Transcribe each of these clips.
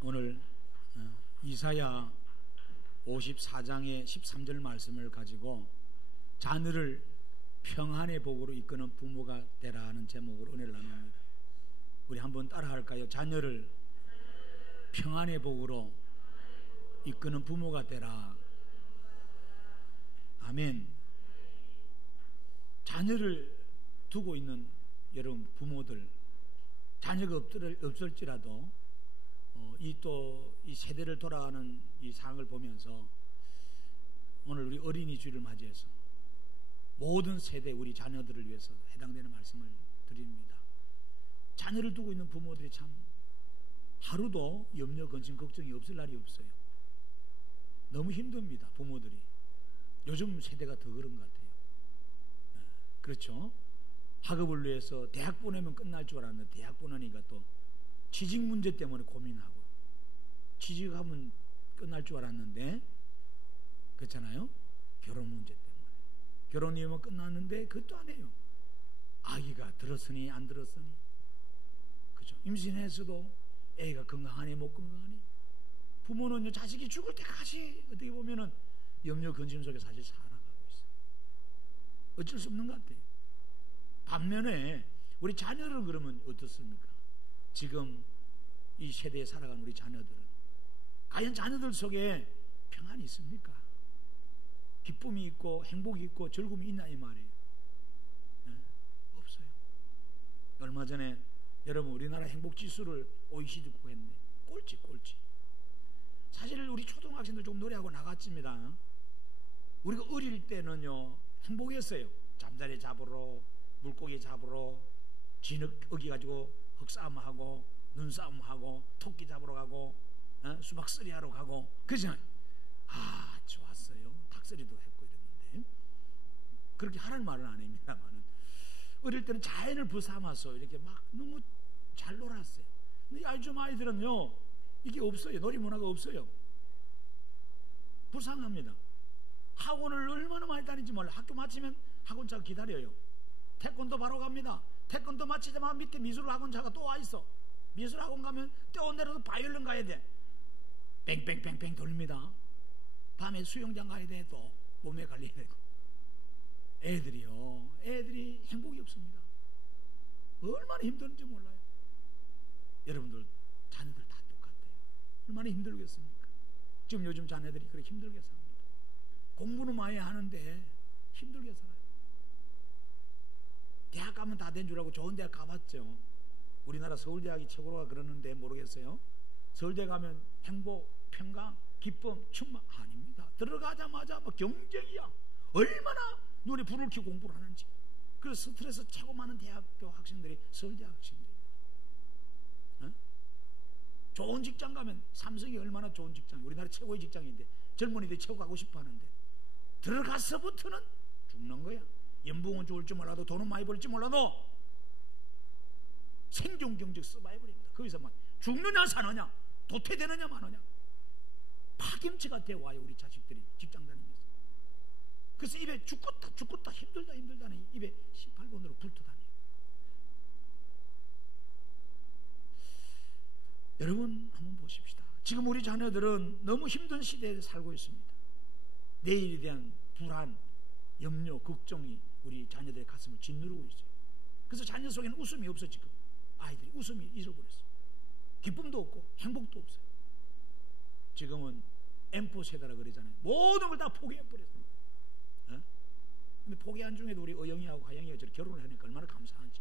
오늘 이사야 54장의 13절 말씀을 가지고 자녀를 평안의 복으로 이끄는 부모가 되라 하는 제목으로 은혜를 나눕니다. 우리 한번 따라 할까요? 자녀를 평안의 복으로 이끄는 부모가 되라. 아멘. 자녀를 두고 있는 여러분 부모들, 자녀가 없을지라도 이 세대를 돌아가는 이 상황을 보면서 오늘 우리 어린이 주일을 맞이해서 모든 세대 우리 자녀들을 위해서 해당되는 말씀을 드립니다. 자녀를 두고 있는 부모들이 참 하루도 염려, 근심, 걱정이 없을 날이 없어요. 너무 힘듭니다. 부모들이. 요즘 세대가 더 그런 것 같아요. 그렇죠? 학업을 위해서 대학 보내면 끝날 줄 알았는데 대학 보내니까 또 취직 문제 때문에 고민하고, 취직하면 끝날 줄 알았는데 그렇잖아요? 결혼 문제 때문에 결혼이면 끝났는데 그것도 안 해요. 아기가 들었으니 안 들었으니, 그죠? 임신해서도 애가 건강하니 못 건강하니, 부모는 자식이 죽을 때까지 어떻게 보면은 염려 근심 속에 사실 살아가고 있어요. 어쩔 수 없는 것 같아요. 반면에 우리 자녀는 그러면 어떻습니까? 지금 이 세대에 살아가는 우리 자녀들은 과연 자녀들 속에 평안이 있습니까? 기쁨이 있고 행복이 있고 즐거움이 있나 이 말이에요. 없어요. 얼마 전에 여러분 우리나라 행복지수를 OECD 공개했네. 꼴찌. 사실 우리 초등학생들 좀 노래하고 나갔습니다. 우리가 어릴 때는요 행복했어요. 잠자리 잡으러, 물고기 잡으러, 진흙어기 가지고 흙싸움하고 눈싸움하고 토끼 잡으러 가고 수박 쓰리하러 가고 그러잖아요. 아 좋았어요. 닭쓰리도 했고 이랬는데 그렇게 하라는 말은 아닙니다만은 어릴 때는 자연을 부삼아서 이렇게 막 너무 잘 놀았어요. 근데 요즘 아이들은요 이게 없어요. 놀이문화가 없어요. 불쌍합니다. 학원을 얼마나 많이 다니지 몰라. 학교 마치면 학원차가 기다려요. 태권도 바로 갑니다. 태권도 마치자마자 밑에 미술학원차가 또 와 있어. 미술학원 가면 또 내려서 바이올린 가야 돼. 뺑뺑뺑뺑 돌립니다. 밤에 수영장 가야 돼. 또 몸에 관리해야 되고. 애들이 행복이 없습니다. 얼마나 힘든지 몰라요. 여러분들 자녀들 다 똑같아요. 얼마나 힘들겠습니까? 지금 요즘 자녀들이 그렇게 힘들게 삽니다. 공부는 많이 하는데 힘들게 살아요. 대학 가면 다 된 줄 알고 좋은 대학 가봤죠. 우리나라 서울대학이 최고로가 그러는데 모르겠어요. 서울대 가면 행복, 평강, 기쁨, 충만 아닙니다. 들어가자마자 뭐 경쟁이야. 얼마나 눈에 불을 켜고 공부를 하는지. 그래서 스트레스 최고 많은 대학교 학생들이 서울대 학생들입니다. 좋은 직장 가면 삼성이 얼마나 좋은 직장, 우리나라 최고의 직장인데 젊은이들이 최고 가고 싶어 하는데 들어가서부터는 죽는 거야. 연봉은 좋을 줄 몰라도 돈은 많이 벌지 몰라도 생존 경쟁 서바이벌입니다. 거기서 막 죽느냐 사느냐, 도태되느냐 마느냐, 파김치가 되어 와요. 우리 자식들이 직장 다니면서. 그래서 입에 죽겠다 힘들다는 입에 18번으로 불터 다녀요. 여러분 한번 보십시다. 지금 우리 자녀들은 너무 힘든 시대에 살고 있습니다. 내일에 대한 불안, 염려, 걱정이 우리 자녀들의 가슴을 짓누르고 있어요. 그래서 자녀 속에는 웃음이 없어. 지금 아이들이 웃음이 잃어버렸어요. 기쁨도 없고 행복도 없어요. 지금은 M4 세대라 그러잖아요. 모든 걸 다 포기해버렸어요. 근데 포기한 중에도 우리 어영이하고 하영이가 저렇게 결혼을 하니까 얼마나 감사한지.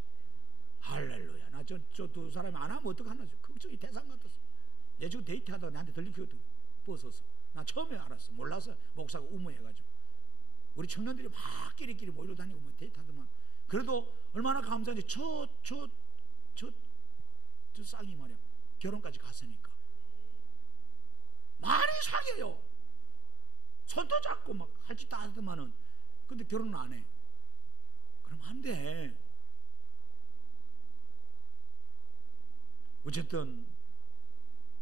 할렐루야. 나 저 두 사람이 안 하면 어떡하나 걱정이 대상 같았어. 내 지금 데이트하다가 나한테 들리거든. 벗어서. 나 처음에 알았어. 몰라서 목사가 우모해가지고. 우리 청년들이 막 끼리끼리 모이러 다니고 뭐 데이트하더만. 그래도 얼마나 감사한지. 저 쌍이 말이야. 결혼까지 갔으니까. 많이 사귀어요. 손도 잡고 막 할 짓 다 하더만은. 근데 결혼은 안 해. 그럼 안 돼. 어쨌든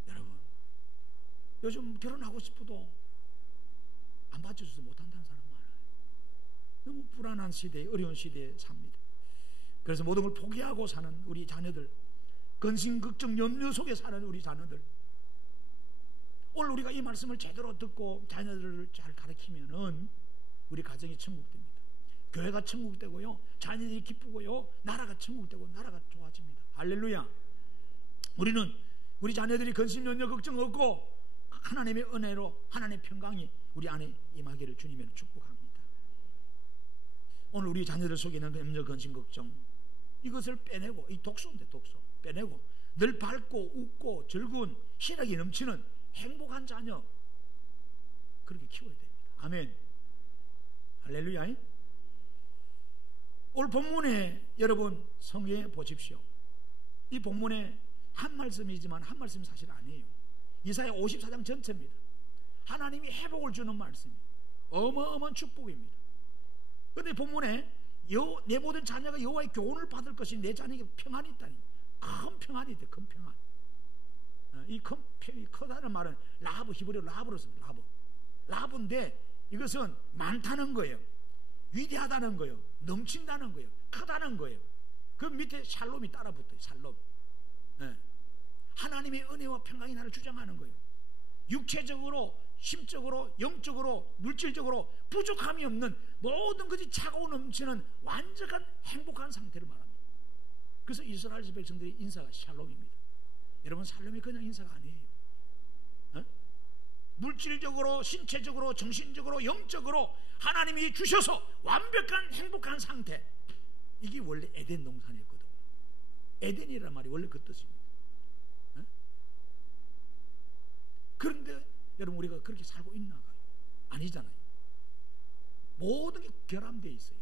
여러분 요즘 결혼하고 싶어도 안 받쳐줘서 못한다는 사람 많아요. 너무 불안한 시대에, 어려운 시대에 삽니다. 그래서 모든 걸 포기하고 사는 우리 자녀들, 근심 걱정 염려 속에 사는 우리 자녀들, 오늘 우리가 이 말씀을 제대로 듣고 자녀들을 잘 가르치면은 우리 가정이 천국됩니다. 교회가 천국되고요, 자녀들이 기쁘고요, 나라가 천국되고 나라가 좋아집니다. 할렐루야. 우리는 우리 자녀들이 근심 염려 걱정 없고 하나님의 은혜로 하나님의 평강이 우리 안에 임하기를 주님을 축복합니다. 오늘 우리 자녀들 속에 있는 염려 근심 걱정, 이것을 빼내고, 이 독소인데 독소 빼내고 늘 밝고 웃고 즐거운 희락이 넘치는 행복한 자녀, 그렇게 키워야 됩니다. 아멘. 할렐루야. 오늘 본문에 여러분 성경에 보십시오. 이 본문에 한 말씀이지만 한 말씀이 사실 아니에요. 이사야 54장 전체입니다. 하나님이 회복을 주는 말씀이에요. 어마어마한 축복입니다. 그런데 본문에 내 모든 자녀가 여호와의 교훈을 받을 것이 내 자녀에게 평안이 있다니, 큰 평안이 있대. 큰 평안. 이 크다는 말은 라브, 히브리어 라브로 씁니다. 라브인데 이것은 많다는 거예요. 위대하다는 거예요. 넘친다는 거예요. 크다는 거예요. 그 밑에 샬롬이 따라 붙어요. 샬롬. 하나님의 은혜와 평강이 나를 주장하는 거예요. 육체적으로, 심적으로, 영적으로, 물질적으로 부족함이 없는 모든 것이 차고 넘치는 완전한 행복한 상태를 말합니다. 그래서 이스라엘 백성들의 인사가 샬롬입니다. 여러분, 샬롬이 그냥 인사가 아니에요. 물질적으로, 신체적으로, 정신적으로, 영적으로 하나님이 주셔서 완벽한 행복한 상태, 이게 원래 에덴 동산이었거든요. 에덴이라는 말이 원래 그 뜻입니다. 그런데 여러분, 우리가 그렇게 살고 있나가요? 아니잖아요. 모든 게 결함되어 있어요.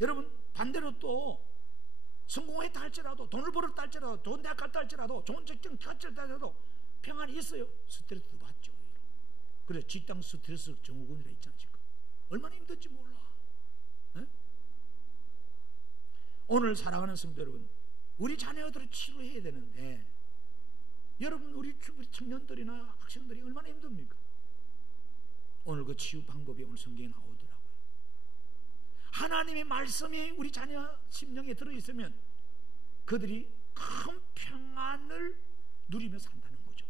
여러분, 반대로 또 성공했다 할지라도, 돈을 벌었다 할지라도, 좋은 대학 갔다 할지라도, 좋은 직장 갔다 할지라도 평안이 있어요? 스트레스도 받죠. 그래, 직장 스트레스 증후군이라 있지 않습니까? 얼마나 힘든지 몰라. 오늘 사랑하는 성도 여러분, 우리 자녀들을 치료해야 되는데, 여러분, 우리 청년들이나 학생들이 얼마나 힘듭니까? 오늘 그 치유 방법이 오늘 성경에 나오더라고요. 하나님의 말씀이 우리 자녀 심령에 들어있으면 그들이 큰 평안을 누리며 산다는 거죠.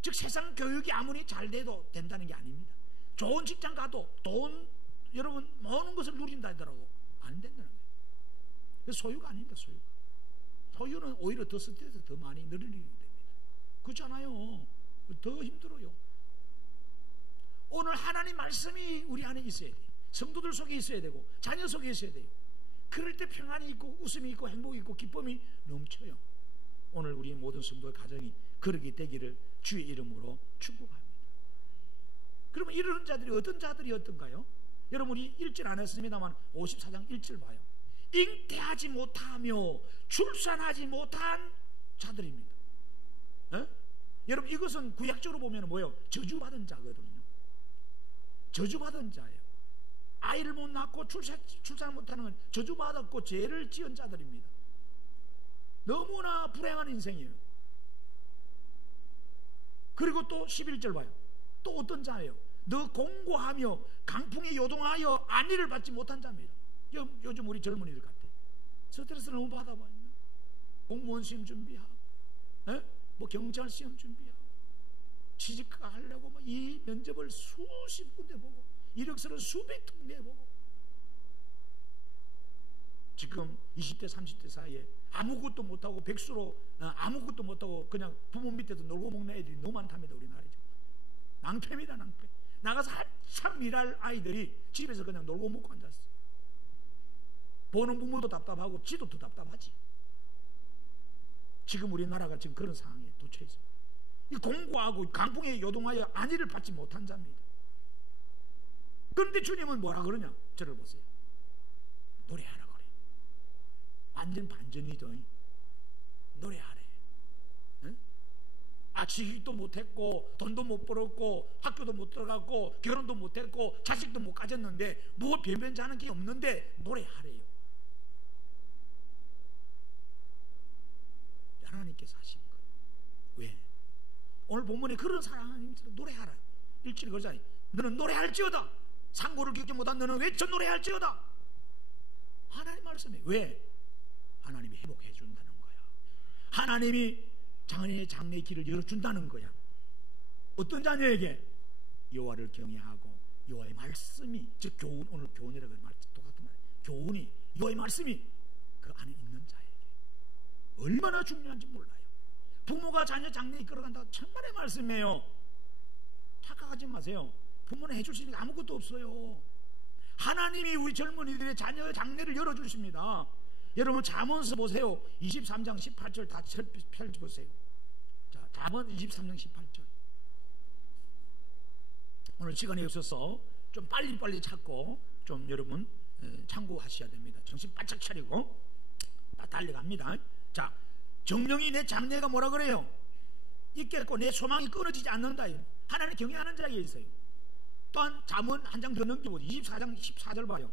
즉, 세상 교육이 아무리 잘 돼도 된다는 게 아닙니다. 좋은 직장 가도 돈, 여러분, 모든 것을 누린다 하더라도 안 된다는 거예요. 소유가 아닙니다. 소유는 오히려 더 스트레스 더 많이 늘리게 됩니다. 그렇잖아요. 더 힘들어요. 오늘 하나님 말씀이 우리 안에 있어야 돼요. 성도들 속에 있어야 되고 자녀 속에 있어야 돼요. 그럴 때 평안이 있고 웃음이 있고 행복이 있고 기쁨이 넘쳐요. 오늘 우리 모든 성도의 가정이 그러게 되기를 주의 이름으로 축복합니다. 그러면 이런 자들이 어떤 자들이 어떤가요? 여러분, 우리 1절 안 했습니다만 54장 1절 봐요. 잉태하지 못하며 출산하지 못한 자들입니다. 여러분, 이것은 구약적으로 보면 뭐예요? 저주받은 자거든요. 저주받은 자예요. 아이를 못 낳고 출산 못하는 건 저주받았고 죄를 지은 자들입니다. 너무나 불행한 인생이에요. 그리고 또 11절 봐요. 또 어떤 자예요? 너 공고하며 강풍에 요동하여 안위를 받지 못한 자입니다. 요즘 우리 젊은이들 같아. 스트레스를 너무 받아봐요. 공무원 시험 준비하고, 뭐 경찰 시험 준비하고, 취직하려고 뭐 이 면접을 수십 군데 보고, 이력서를 수백 통 내보고, 지금 20대 30대 사이에 아무것도 못하고 백수로 아무것도 못하고 그냥 부모 밑에서 놀고 먹는 애들이 너무 많답니다. 우리나라에. 낭패입니다. 낭패. 나가서 한참 일할 아이들이 집에서 그냥 놀고 먹고 앉았어. 보는 부모도 답답하고 지도 더 답답하지. 지금 우리나라가 지금 그런 상황에 도처 있습니다. 이 공고하고 강풍에 요동하여 안위를 받지 못한 자입니다. 그런데 주님은 뭐라 그러냐? 저를 보세요. 노래하라 그래요. 완전 반전이죠. 노래하래. 취직도 못했고 돈도 못 벌었고 학교도 못 들어갔고 결혼도 못했고 자식도 못 가졌는데 뭐 변변찮은 게 없는데 노래하래요. 하나님께서 하시는 거예요. 왜? 오늘 본문에 그런 하나님처럼 노래하라. 일주일 그러잖아요. 너는 노래할지어다. 상고를 겪지 못한 너는 외쳐 노래할지어다. 하나님 말씀에 왜? 하나님이 회복해 준다는 거야. 하나님이 장래의 길을 열어준다는 거야. 어떤 자녀에게? 여호와를 경외하고 여호와의 말씀이, 즉 교훈, 오늘 교훈이라고 말 똑같은 말, 교훈이, 여호와의 말씀이 그 안에 있는 자에게 얼마나 중요한지 몰라요. 부모가 자녀 장래 이끌어간다고 천만의 말씀이에요. 착각하지 마세요. 부모는 해줄 수 있는 게 아무것도 없어요. 하나님이 우리 젊은이들의 자녀 장래를 열어주십니다. 여러분 잠언서 보세요. 23장 18절 다 펼쳐보세요. 자, 잠언 23장 18절. 오늘 시간이 없어서 좀 빨리 찾고 좀 여러분 참고하셔야 됩니다. 정신 바짝 차리고 달려갑니다. 자, 정령이 내 장래가 뭐라 그래요? 있겠고 내 소망이 끊어지지 않는다. 하나님 경외하는 자에게 있어요. 또한 잠언 한 장 더 넘기고 24장 14절 봐요.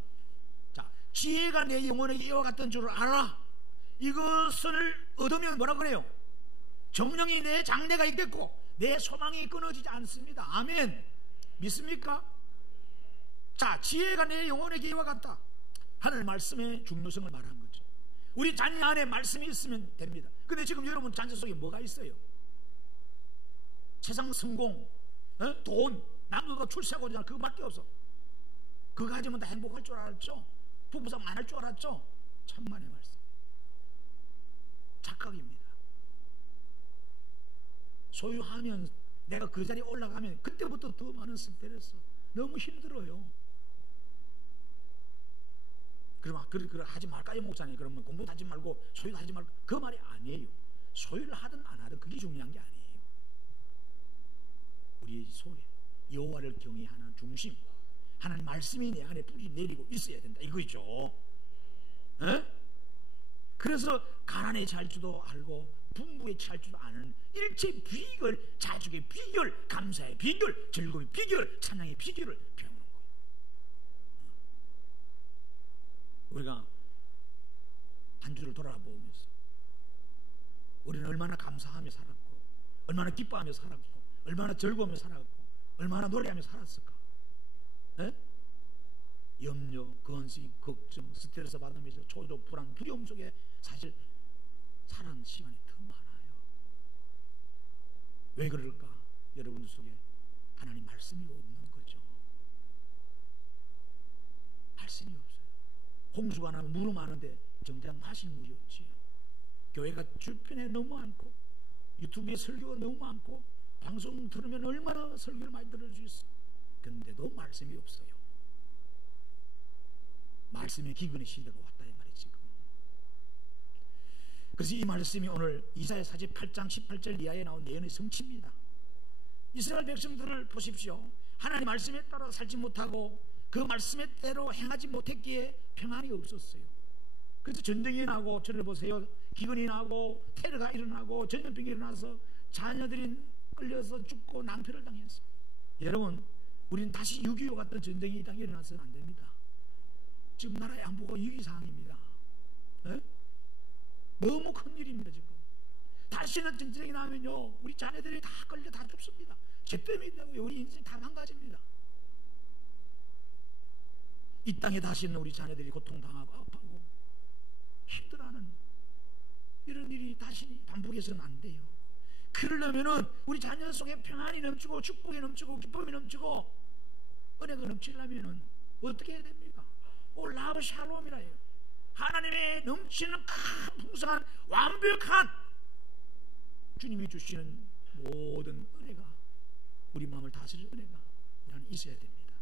자, 지혜가 내 영혼에게 이와 같은 줄을 알아. 이것을 얻으면 뭐라 그래요? 정령이 내 장래가 있겠고 내 소망이 끊어지지 않습니다. 아멘. 믿습니까? 자, 지혜가 내 영혼에게 이와 같다. 하나님의 말씀의 중요성을 말한 거죠. 우리 자녀 안에 말씀이 있으면 됩니다. 근데 지금 여러분 자녀 속에 뭐가 있어요? 세상 성공, 돈, 남들도 출세하고 그러잖아. 그거밖에 없어. 그거 가지면 다 행복할 줄 알았죠? 부부싸움 안 할 줄 알았죠? 천만의 말씀. 착각입니다. 소유하면, 내가 그 자리에 올라가면 그때부터 더 많은 스트레스, 너무 힘들어요. 그럼 하지 말까요, 목사님? 그러면 공부도 하지 말고 소유도 하지 말고, 그 말이 아니에요. 소유를 하든 안 하든 그게 중요한 게 아니에요. 우리 소유, 여호와를 경외하는 중심, 하나님 말씀이 내 안에 뿌리 내리고 있어야 된다 이거죠. 그래서 가난에 잘 줄도 알고 분부에 잘 줄도 아는 일체 비결, 자족의 비결, 감사의 비결, 즐거움의 비결, 찬양의 비결을 배우는 거예요. 우리가 한 주를 돌아보면서 우리는 얼마나 감사하며 살았고, 얼마나 기뻐하며 살았고, 얼마나 즐거우며 살았고, 얼마나 노래하며 살았을까? 염려, 건식, 걱정, 스트레스 받으면서 초조, 불안, 두려움 속에 사실 살아가는 시간이 더 많아요. 왜 그럴까? 여러분들 속에 하나님 말씀이 없는 거죠. 말씀이 없어요. 홍수가 나면 물은 많은데 정작 마실 물이 없지. 교회가 주변에 너무 많고 유튜브에 설교가 너무 많고 방송 들으면 얼마나 설교를 많이 들을 수 있어. 근데도 말씀이 없어요. 말씀의 기근의 시대가 왔다 이 말이지 지금. 그래서 이 말씀이 오늘 이사야 48장 18절 이하에 나온 예언의 성취입니다. 이스라엘 백성들을 보십시오. 하나님 말씀에 따라 살지 못하고 그 말씀에 대로 행하지 못했기에 평안이 없었어요. 그래서 전쟁이 나고, 저를 보세요, 기근이 나고 테러가 일어나고 전염병이 일어나서 자녀들이 끌려서 죽고 낭패를 당했어요. 여러분, 우리는 다시 6.25 같은 전쟁이 이 땅에 일어나서는 안 됩니다. 지금 나라의 안보가 위기 상황입니다. 너무 큰 일입니다. 지금 다시는 전쟁이 나면요 우리 자녀들이 다 끌려 다 죽습니다. 죄 때문에 우리 인생 다 망가집니다. 이 땅에 다시는 우리 자녀들이 고통당하고 아파하고 힘들어하는 이런 일이 다시 반복해서는 안 돼요. 그러려면은 우리 자녀 속에 평안이 넘치고 축복이 넘치고 기쁨이 넘치고 은혜가 넘치려면은 어떻게 해야 됩니까? 라브 샬롬이라 해요. 하나님의 넘치는 큰 풍성한 완벽한 주님이 주시는 모든 은혜가, 우리 마음을 다스릴 은혜가 우리 안에 있어야 됩니다.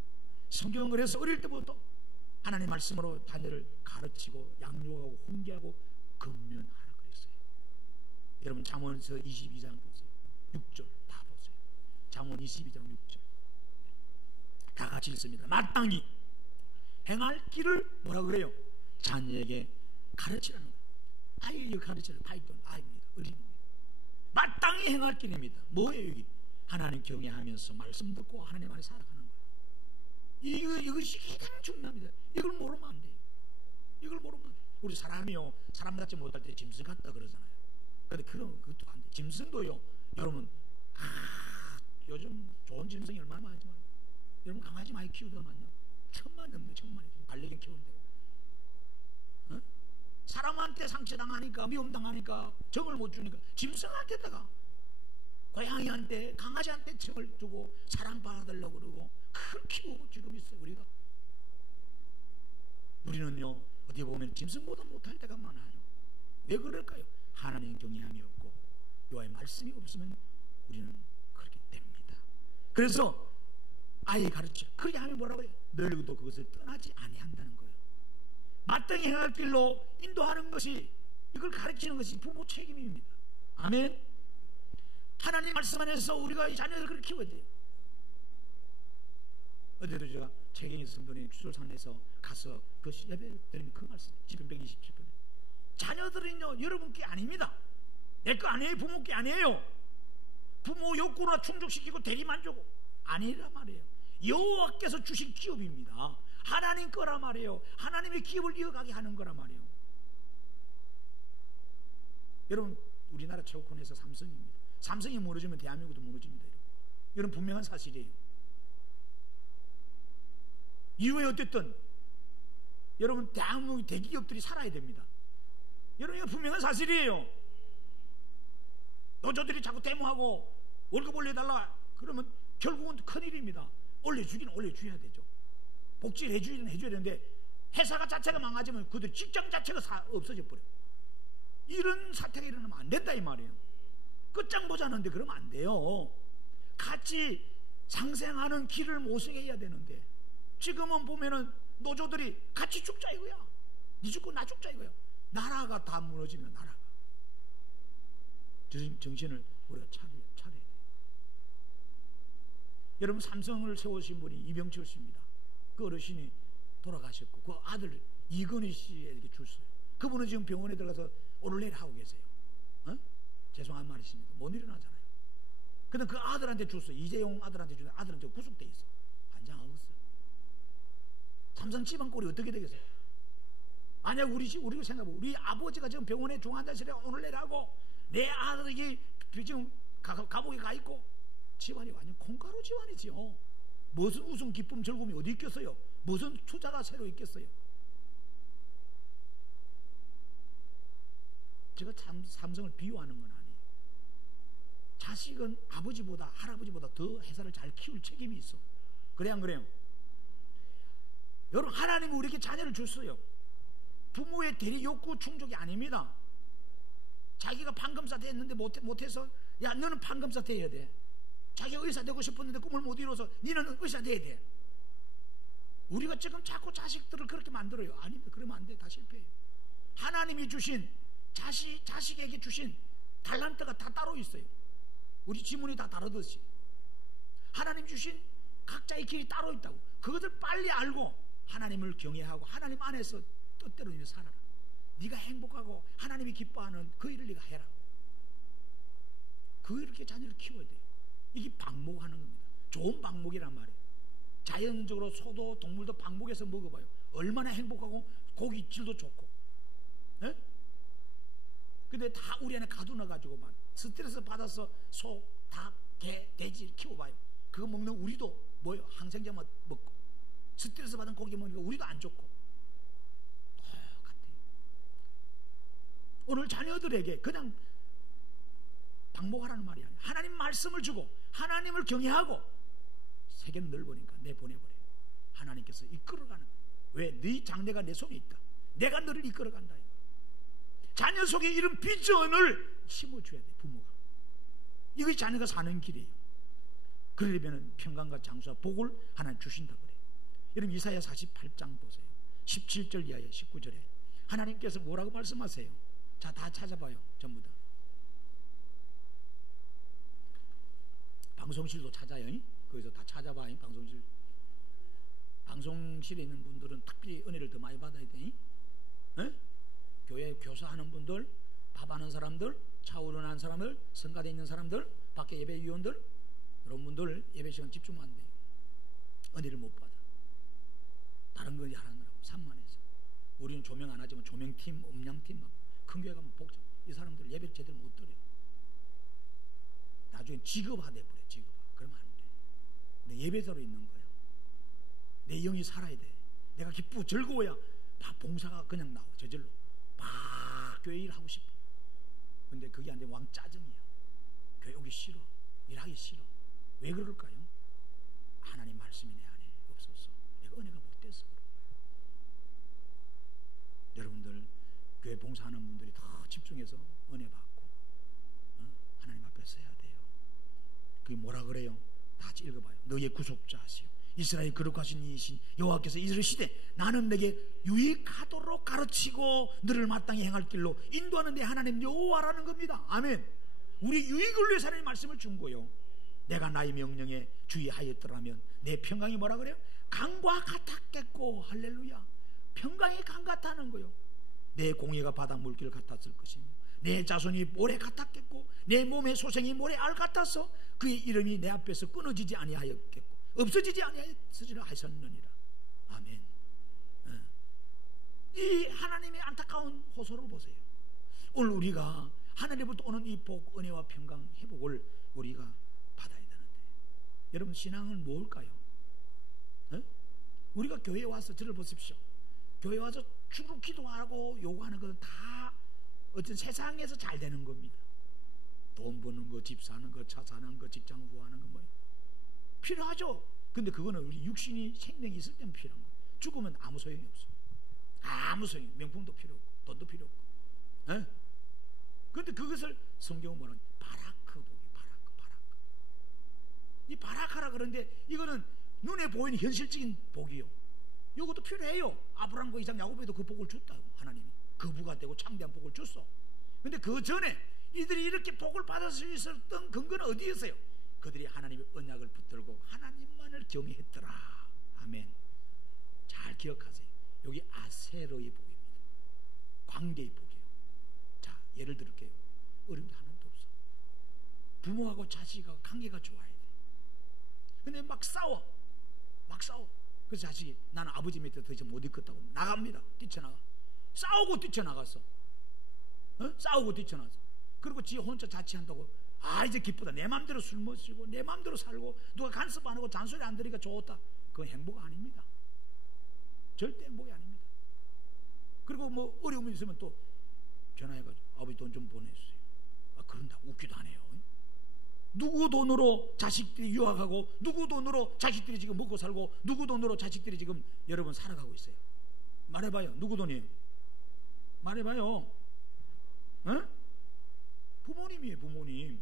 성경은 그래서 어릴 때부터 하나님 말씀으로 자녀를 가르치고 양육하고 훈계하고 건면하라 그랬어요. 여러분 잠언서 22장 보세요. 6절 다 보세요. 잠언 22장 6절 다 같이 읽습니다. 마땅히 행할 길을 뭐라 그래요? 자녀에게 가르치라는 거예요. 아이에게 가르치는 파이돈 아이입니다. 어린입니다. 마땅히 행할 길입니다. 뭐예요 여기? 하나님 경외하면서 말씀 듣고 하나님 안에 살아가는 거예요. 이것이 가장 중요합니다. 이걸 모르면 안 돼요. 이걸 모르면 안 돼요. 우리 사람이요, 사람 같지 못할 때 짐승 같다 그러잖아요. 그런데 그것도 안 돼요. 짐승도요, 여러분 요즘 좋은 짐승이 얼마나 많지만 여러분 강아지 많이 키우더만요 천만 넘네. 천만이 반려견 키우는데 사람한테 상처당하니까, 미움당하니까, 정을 못 주니까 짐승한테다가, 고양이한테, 강아지한테 정을 주고 사랑받으려고 그러고 그걸 키우고 지금 있어요. 우리는요 어디 보면 짐승보다 못할 때가 많아요. 왜 그럴까요? 하나님 경외함이 없고 여호와의 말씀이 없으면 우리는 그렇게 됩니다. 그래서 아이 가르쳐, 그렇게 하면 뭐라고 해요? 늙어도 그것을 떠나지 아니한다는 거예요. 마땅히 행할 길로 인도하는 것이, 이걸 가르치는 것이 부모 책임입니다. 아멘. 하나님 말씀 안에서 우리가 이 자녀를 그렇게 키워야 돼요. 어제도 제가 최경희 성도님 주술산에서 가서 그 예배 드리면 그 말씀, 시편 127편, 자녀들은요 여러분 게 아닙니다. 내 거 아니에요. 부모 게 아니에요. 부모 욕구나 충족시키고 대리만족 아니라 말이에요. 여호와께서 주신 기업입니다. 하나님 거라 말이에요. 하나님의 기업을 이어가게 하는 거라 말이에요. 여러분 우리나라 최고권에서 삼성입니다. 삼성이 무너지면 대한민국도 무너집니다. 이런 분명한 사실이에요. 이후에 어쨌든 여러분 대한민국 대기업들이 살아야 됩니다. 여러분 이거 분명한 사실이에요. 노조들이 자꾸 데모하고 월급 올려달라 그러면 결국은 큰일입니다. 올려주긴 올려줘야 되죠. 복지를 해주긴 해줘야 되는데 회사가 자체가 망가지면 그들 직장 자체가 없어져 버려요. 이런 사태가 일어나면 안 된다 이 말이에요. 끝장 보자는데 그러면 안 돼요. 같이 상생하는 길을 모색해야 되는데 지금은 보면은 노조들이 같이 죽자 이거야. 니 죽고 나 죽자 이거야. 나라가 다 무너지면 나라가 정신을 우리가 차려야 돼요. 여러분 삼성을 세우신 분이 이병철 씨입니다. 그 어르신이 돌아가셨고 그 아들 이건희 씨에게 줬어요. 그분은 지금 병원에 들어가서 오늘내일 하고 계세요. 죄송한 말이십니다. 못 일어나잖아요. 근데 그 아들한테 줬어요. 이재용 아들한테 줬는데 아들은 구속돼 있어. 반장하고 있어요. 삼성 집안 꼴이 어떻게 되겠어요? 만약 우리가 생각해보면 우리 아버지가 지금 병원에 중환자실에 오늘내일 하고 내 아들이 지금 감옥에 가 있고 집안이 완전 콩가루 집안이지요. 무슨 웃음 기쁨 즐거움이 어디 있겠어요? 무슨 투자가 새로 있겠어요? 제가 참 삼성을 비유하는 건 아니에요. 자식은 아버지보다 할아버지보다 더 회사를 잘 키울 책임이 있어. 그래 안 그래요? 여러분 하나님이 우리에게 자녀를 줬어요. 부모의 대리 욕구 충족이 아닙니다. 자기가 판검사 됐는데 못해서 야 너는 판검사 돼야 돼. 자기가 의사 되고 싶었는데 꿈을 못 이뤄서 너는 의사 돼야 돼. 우리가 지금 자꾸 자식들을 그렇게 만들어요. 아닙니다. 그러면 안 돼. 다 실패해요. 하나님이 주신 자식에게 주신 달란트가 다 따로 있어요. 우리 지문이 다 다르듯이 하나님 주신 각자의 길이 따로 있다고. 그것을 빨리 알고 하나님을 경외하고 하나님 안에서 뜻대로 네가 살아라. 네가 행복하고 하나님이 기뻐하는 그 일을 네가 해라. 그렇게 자녀를 키워야 돼요. 이게 방목하는 겁니다. 좋은 방목이란 말이에요. 자연적으로 소도 동물도 방목해서 먹어봐요. 얼마나 행복하고 고기 질도 좋고. 에? 근데 다 우리 안에 가둬놔가지고 막 스트레스 받아서 소, 닭, 개, 돼지 키워봐요. 그거 먹는 우리도 뭐요? 항생제만 먹고 스트레스 받은 고기 먹으니까 우리도 안 좋고 똑같아요. 오늘 자녀들에게 그냥 방목하라는 말이 아니에요. 하나님 말씀을 주고 하나님을 경외하고 세계는 넓으니까 내보내버려요. 하나님께서 이끌어가는 거예요. 왜? 네 장래가 내 손에 있다. 내가 너를 이끌어간다. 자녀 속에 이런 비전을 심어줘야 돼. 부모가. 이것이 자녀가 사는 길이에요. 그러려면 평강과 장수와 복을 하나님 주신다 그래요. 여러분 이사야 48장 보세요. 17절 이하에 19절에 하나님께서 뭐라고 말씀하세요? 자, 다 찾아봐요. 전부 다. 방송실도 찾아요. 거기서 다 찾아봐요. 방송실에 있는 분들은 특별히 은혜를 더 많이 받아야 돼. 교회 교사하는 분들, 밥하는 사람들, 차우른한 사람들, 성가대 있는 사람들, 밖에 예배위원들, 이런 분들 예배 시간 집중 안 돼요. 은혜를 못 받아. 다른 거 하느라고 산만해서. 우리는 조명 안 하지만 조명팀, 음량팀 막 큰 교회 가면 복잡. 이 사람들 예배를 제대로 못 드려. 나중에 직업화 돼버려. 직업화. 그러면 안 돼. 내 예배자로 있는 거야. 내 영이 살아야 돼. 내가 기쁘고 즐거워야 봉사가 그냥 나와. 저절로. 막 교회 일하고 싶어. 근데 그게 안 되면 왕 짜증이야. 교회 오기 싫어. 일하기 싫어. 왜 그럴까요? 하나님 말씀이 내 안에 없어서, 내가 은혜가 못 돼서 그런 거예요. 여러분들 교회 봉사하는 분들이 더 집중해서 은혜 받고 하나님 앞에 서야 돼요. 그게 뭐라 그래요? 다 같이 읽어봐요. 너의 구속자시요 이스라엘 거룩하신 이이신 여호와께서 이르시되 나는 내게 유익하도록 가르치고 너를 마땅히 행할 길로 인도하는 내 하나님 여호와라는 겁니다. 아멘. 우리 유익을 위해서 하나님 말씀을 준 거요. 내가 나의 명령에 주의하였더라면 내 평강이 뭐라 그래요? 강과 같았겠고. 할렐루야. 평강이 강 같다는 거요. 내 공의가 바다 물길 같았을 것이며 내 자손이 모래 같았겠고 내 몸의 소생이 모래 알 같아서 그의 이름이 내 앞에서 끊어지지 아니하였겠고 없어지지 아니하였으리라 하셨느니라. 아멘. 이 하나님의 안타까운 호소를 보세요. 오늘 우리가 하나님으로부터 오는 이 복, 은혜와 평강, 회복을 우리가 받아야 되는데, 여러분 신앙은 뭘까요? 우리가 교회에 와서 저를 보십시오. 교회 와서 주로 기도하고 요구하는 것은 다 어떤 세상에서 잘 되는 겁니다. 돈 버는 거, 집 사는 거, 차 사는 거, 직장 구하는 거, 뭐 필요하죠. 근데 그거는 우리 육신이 생명이 있을 때는 필요한 거예요. 죽으면 아무 소용이 없어요. 아무 소용이. 명품도 필요 없고 돈도 필요 없고. 그런데 그것을 성경은 뭐라고? 바라크 복이, 바라크. 이 바라카라 그런데 이거는 눈에 보이는 현실적인 복이요. 이것도 필요해요. 아브라함과 이삭 야곱에도 그 복을 줬다고 하나님이. 거부가 되고 창대한 복을 줬어. 근데 그 전에 이들이 이렇게 복을 받을 수 있었던 근거는 어디였어요? 그들이 하나님의 언약을 붙들고 하나님만을 경외했더라. 아멘. 잘 기억하세요. 여기 아세로의 복입니다. 관계의 복이에요. 자, 예를 들을게요. 어려움이 하나도 없어. 부모하고 자식하고 관계가 좋아야 돼. 근데 막 싸워. 그래서 자식이 나는 아버지 밑에 더 이상 못 있겠다고 나갑니다. 뛰쳐나가. 싸우고 뛰쳐나갔어. 싸우고 뛰쳐나갔어. 그리고 지 혼자 자취한다고 이제 기쁘다. 내 맘대로 술 마시고 내 맘대로 살고 누가 간섭 안 하고 잔소리 안 들으니까 좋다. 그건 행복 아닙니다. 절대 행복이 아닙니다. 그리고 뭐 어려움이 있으면 또 전화해가지고 아버지 돈 좀 보내주세요. 그런다고 웃기도 안 해요. 누구 돈으로 자식들이 유학하고 누구 돈으로 자식들이 지금 먹고 살고 누구 돈으로 자식들이 지금 여러분 살아가고 있어요. 말해봐요. 누구 돈이에요? 말해봐요. 부모님이에요. 부모님.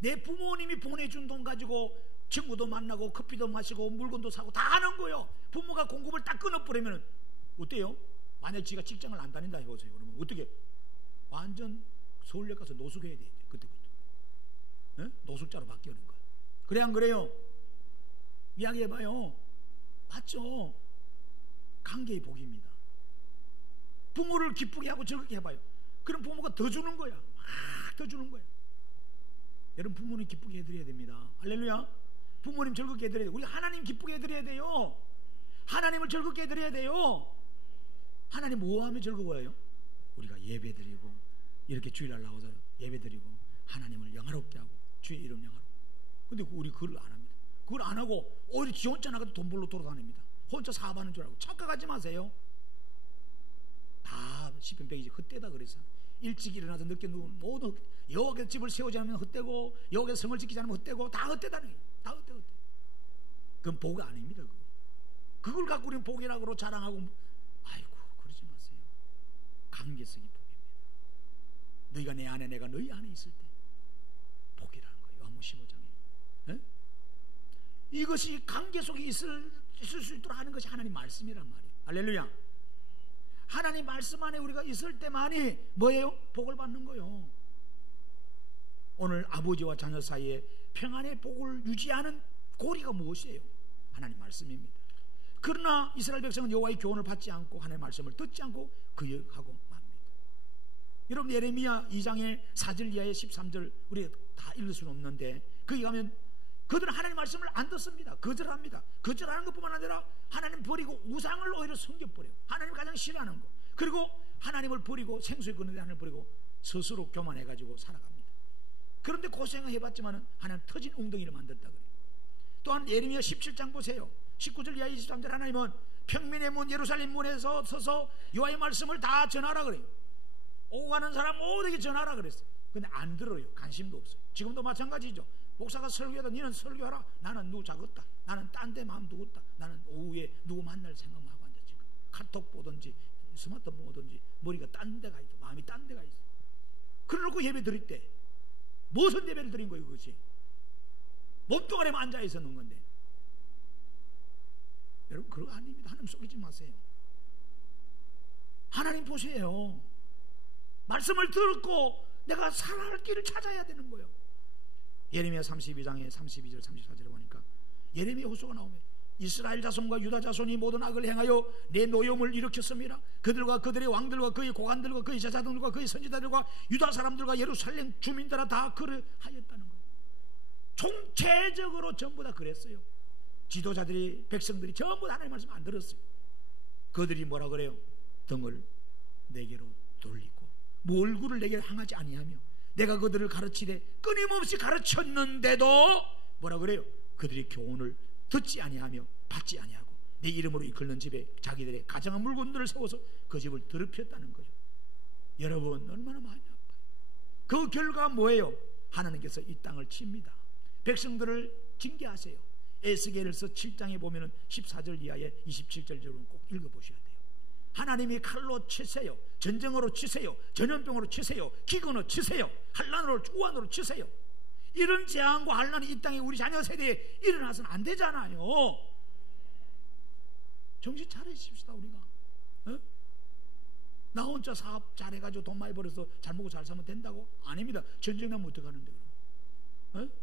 내 부모님이 보내준 돈 가지고 친구도 만나고 커피도 마시고 물건도 사고 다 하는 거예요. 부모가 공급을 딱 끊어버리면 어때요? 만약 지가 직장을 안 다닌다 해보세요. 그러면 어떻게? 완전 서울역 가서 노숙해야 돼. 그때부터 노숙자로 바뀌는 거야. 그래 안 그래요? 이야기해봐요. 맞죠? 관계의 복입니다. 부모를 기쁘게 하고 즐겁게 해봐요. 그럼 부모가 더 주는 거야. 막 더 주는 거야. 여러분 부모님 기쁘게 해드려야 됩니다. 할렐루야. 부모님 즐겁게 해드려야 돼요. 우리 하나님 기쁘게 해드려야 돼요. 하나님을 즐겁게 해드려야 돼요. 하나님 뭐하면 즐거워요? 우리가 예배드리고 이렇게 주일날 나와서 예배드리고 하나님을 영화롭게 하고 주의 이름 영화롭게. 근데 우리 그걸 안 합니다. 그걸 안 하고 오히려 지 혼자 나가도 돈 벌러 돌아다닙니다. 혼자 사업하는 줄 알고. 착각하지 마세요. 다 시편 100이지 헛되다 그랬어. 일찍 일어나서 늦게 누우면 모두 여호와께서 집을 세우지 않으면 헛되고 여호와께서 성을 지키지 않으면 헛되고 다 헛되다는 거예요. 다 헛돼. 그건 복 아닙니다. 그걸 갖고 우리는 복이라고 자랑하고 아이고 그러지 마세요. 관계성이 복입니다. 너희가 내 안에 내가 너희 안에 있을 때 복이라는 거예요. 요한복음 15장에. 이것이 관계 속에 있을 수 있도록 하는 것이 하나님 말씀이란 말이에요. 할렐루야. 하나님 말씀 안에 우리가 있을 때만이 뭐예요? 복을 받는 거예요. 오늘 아버지와 자녀 사이에 평안의 복을 유지하는 고리가 무엇이에요? 하나님 말씀입니다. 그러나 이스라엘 백성은 여호와의 교훈을 받지 않고 하나님의 말씀을 듣지 않고 거역하고 맙니다. 여러분 예레미야 2장의 4절 이하의 13절 우리가 다 읽을 수는 없는데 거기 가면 그들은 하나님 말씀을 안 듣습니다. 거절합니다. 거절하는 것뿐만 아니라 하나님 버리고 우상을 오히려 섬겨버려요. 하나님 가장 싫어하는 거. 그리고 하나님을 버리고 생수에 걷는데 하나님을 버리고 스스로 교만해가지고 살아갑니다. 그런데 고생을 해봤지만 하나님 터진 웅덩이를 만들었다 그래요. 또한 예레미야 17장 보세요. 19절 이하 23절 하나님은 평민의 문 예루살렘 문에서 서서 여호와의 말씀을 다 전하라 그래요. 오고 가는 사람 모두에게 전하라 그랬어요. 근데 안 들어요. 관심도 없어요. 지금도 마찬가지죠. 목사가 설교하다 니는 설교하라. 나는 누구 작았다. 나는 딴 데 마음 두었다. 나는 오후에 누구 만날 생각만 하고 앉아. 지금 카톡 보든지 스마트폰 보든지 머리가 딴 데가 있어. 마음이 딴 데가 있어. 그러놓고 예배 드릴 때 무슨 예배를 드린 거예요? 그것이 몸뚱아리만 앉아 있었는 건데. 여러분 그거 아닙니다. 하나님 속이지 마세요. 하나님 보세요. 말씀을 듣고 내가 살아갈 길을 찾아야 되는 거예요. 예레미야 32장에 32절 34절에 보니까 예레미야 호소가 나오면 이스라엘 자손과 유다 자손이 모든 악을 행하여 내 노염을 일으켰습니다. 그들과 그들의 왕들과 그의 고관들과 그의 제사장들과 그의 선지자들과 유다 사람들과 예루살렘 주민들아 다 그를 하였다는 거예요. 총체적으로 전부 다 그랬어요. 지도자들이 백성들이 전부 다 하나님의 말씀 안 들었어요. 그들이 뭐라 그래요? 등을 내게로 돌리고 얼굴을 내게로 향하지 아니하며 내가 그들을 가르치되 끊임없이 가르쳤는데도 뭐라 그래요? 그들이 교훈을 듣지 아니하며 받지 아니하고 내 이름으로 이끌는 집에 자기들의 가장한 물건들을 세워서 그 집을 더럽혔다는 거죠. 여러분 얼마나 많이 아파요. 그 결과 뭐예요? 하나님께서 이 땅을 칩니다. 백성들을 징계하세요. 에스겔서 7장에 보면은 14절 이하에 27절을 꼭 읽어보셔야 돼요. 하나님이 칼로 치세요. 전쟁으로 치세요. 전염병으로 치세요. 기근으로 치세요. 환난으로 우환으로 치세요. 이런 재앙과 환난이 이 땅에 우리 자녀 세대에 일어나서는 안 되잖아요. 정신 차리십시다 우리가. 어? 나 혼자 사업 잘해가지고 돈 많이 벌어서 잘 먹고 잘 살면 된다고? 아닙니다. 전쟁 나면 어떡하는데 그럼? 어?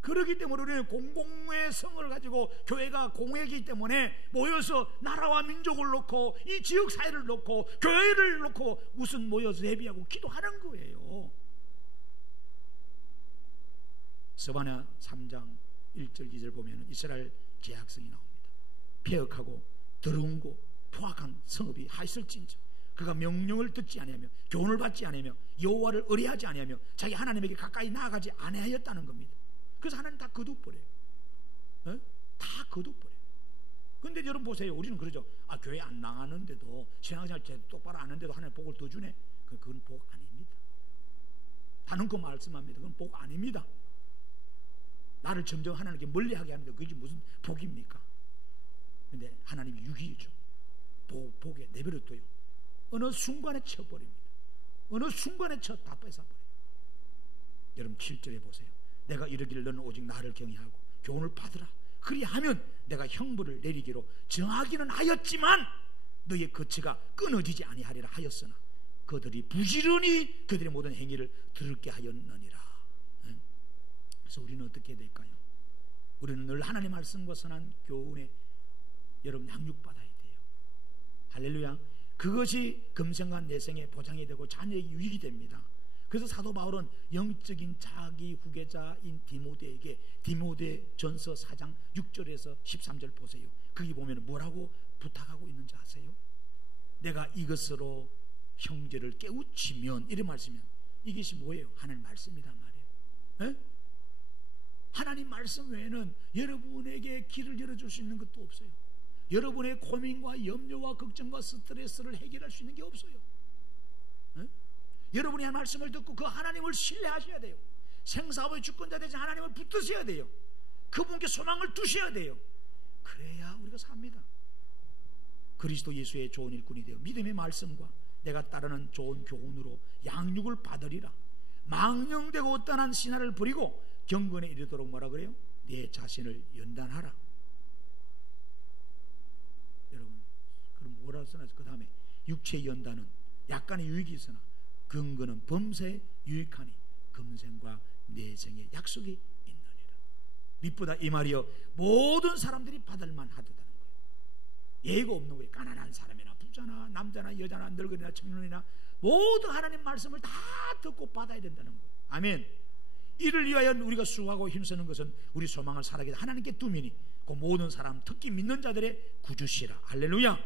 그렇기 때문에 우리는 공공의 성을 가지고 교회가 공회이기 때문에 모여서 나라와 민족을 놓고 이 지역 사회를 놓고 교회를 놓고 무슨 모여서 예비하고 기도하는 거예요. 스바냐 3장 1절 2절 보면 이스라엘 제약성이 나옵니다. 폐역하고 더러운 고 포악한 성읍이 하있을진저 그가 명령을 듣지 아니하며 교훈을 받지 아니하며 여호와를 의뢰하지 아니하며 자기 하나님에게 가까이 나아가지 아니하였다는 겁니다. 그래서 하나님 다 거두버려요. 어? 다 거두버려요. 근데 여러분 보세요. 우리는 그러죠. 아, 교회 안 나가는데도 신앙생활 똑바로 안 하는데도 하나님 복을 더 주네. 그건 복 아닙니다. 다는 그 말씀합니다. 그건 복 아닙니다. 나를 점점 하나님께 멀리하게 하는데 그게 무슨 복입니까? 근데 하나님이 유기죠. 복에 내버려둬요. 어느 순간에 쳐버립니다. 어느 순간에 쳐 다 뺏어버려요. 여러분 7절에 보세요. 내가 이르기를 너는 오직 나를 경외하고 교훈을 받으라. 그리하면 내가 형벌을 내리기로 정하기는 하였지만 너의 거처가 끊어지지 아니하리라 하였으나 그들이 부지런히 그들의 모든 행위를 들을게 하였느니라. 그래서 우리는 어떻게 될까요? 우리는 늘 하나님 말씀과 선한 교훈에 여러분 양육받아야 돼요. 할렐루야. 그것이 금생과 내생의 보장이 되고 자녀에게 유익이 됩니다. 그래서 사도 바울은 영적인 자기 후계자인 디모데에게 디모데전서 4장 6절에서 13절 보세요. 거기 보면 뭐라고 부탁하고 있는지 아세요? 내가 이것으로 형제를 깨우치면 이런 말씀이면 이것이 뭐예요? 하나님 말씀이란 말이에요. 에? 하나님 말씀 외에는 여러분에게 길을 열어줄 수 있는 것도 없어요. 여러분의 고민과 염려와 걱정과 스트레스를 해결할 수 있는 게 없어요. 에? 여러분이 한 말씀을 듣고 그 하나님을 신뢰하셔야 돼요. 생사의 주권자 되신 하나님을 붙드셔야 돼요. 그분께 소망을 두셔야 돼요. 그래야 우리가 삽니다. 그리스도 예수의 좋은 일꾼이 되어 믿음의 말씀과 내가 따르는 좋은 교훈으로 양육을 받으리라. 망령되고 어떠한 신화를 버리고 경건에 이르도록 뭐라 그래요? 내 자신을 연단하라. 여러분 그럼 뭐라고 써놨어요? 그 다음에 육체의 연단은 약간의 유익이 있으나 근거는 범사에 유익하니 금생과 내생의 약속이 있느니라. 밑보다 이 말이여 모든 사람들이 받을만 하다는 거예요. 예의가 없는 거예요. 가난한 사람이나 부자나 남자나 여자나 늙은이나 청년이나 모두 하나님 말씀을 다 듣고 받아야 된다는 거예요. 아멘. 이를 위하여 우리가 수고하고 힘쓰는 것은 우리 소망을 살아게 하나님께 둠이니 그 모든 사람 특히 믿는 자들의 구주시라. 할렐루야.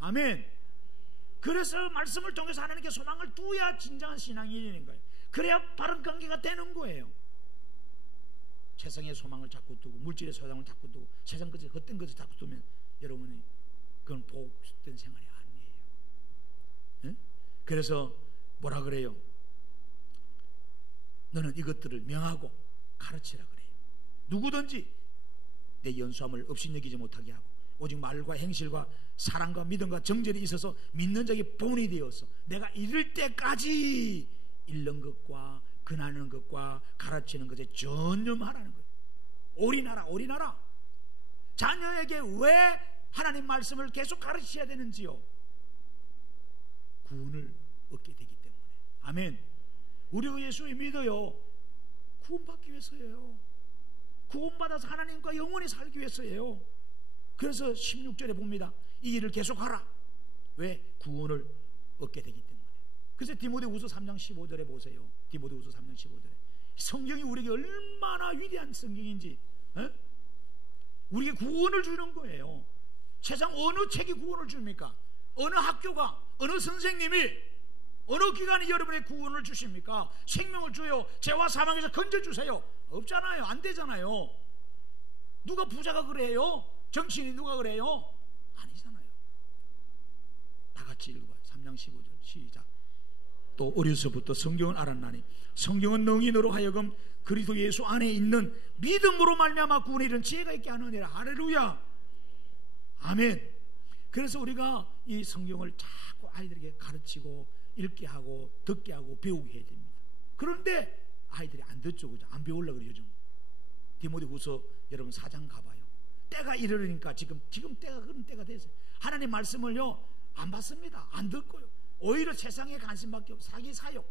아멘. 그래서 말씀을 통해서 하나님께 소망을 두어야 진정한 신앙이 되는 거예요. 그래야 바른 관계가 되는 거예요. 세상의 소망을 자꾸 두고 물질의 소망을 자꾸 두고 세상 것을 헛된 것을 자꾸 두면 여러분이 그건 복된 생활이 아니에요. 네? 그래서 뭐라 그래요? 너는 이것들을 명하고 가르치라 그래요. 누구든지 내 연수함을 없이 여기지 못하게 하고 오직 말과 행실과 사랑과 믿음과 정절이 있어서 믿는 자에게 본이 되어서 내가 이를 때까지 읽는 것과 근하는 것과 가르치는 것에 전념하라는 거예요. 올인하라. 자녀에게 왜 하나님 말씀을 계속 가르쳐야 되는지요? 구원을 얻게 되기 때문에. 아멘. 우리가 예수를 믿어요. 구원받기 위해서예요. 구원받아서 하나님과 영원히 살기 위해서예요. 그래서 16절에 봅니다. 이 일을 계속하라. 왜? 구원을 얻게 되기 때문에. 그래서 디모데후서 3장 15절에 보세요. 디모데후서 3장 15절에 성경이 우리에게 얼마나 위대한 성경인지, 우리에게 구원을 주는 거예요. 세상 어느 책이 구원을 줍니까? 어느 학교가, 어느 선생님이, 어느 기관이 여러분의 구원을 주십니까? 생명을 줘요. 죄와 사망에서 건져주세요. 없잖아요. 안 되잖아요. 누가 부자가 그래요? 정치인이 누가 그래요? 아니잖아요. 다 같이 읽어봐요. 3장 15절 시작. 또 어려서부터 성경을 알았나니 성경은 능히 너로 하여금 그리스도 예수 안에 있는 믿음으로 말미암아 구원에 이른 지혜가 있게 하느니라. 할렐루야. 아멘. 그래서 우리가 이 성경을 자꾸 아이들에게 가르치고 읽게 하고 듣게 하고 배우게 해야 됩니다. 그런데 아이들이 안 듣죠. 그죠? 안 배우려고 그래요. 요즘 디모데후서 여러분 4장 가봐요. 때가 이르니까 지금 때가 그런 때가 됐어요. 하나님 말씀을요 안 받습니다. 안 듣고요. 오히려 세상에 관심밖에 없고 사기 사욕,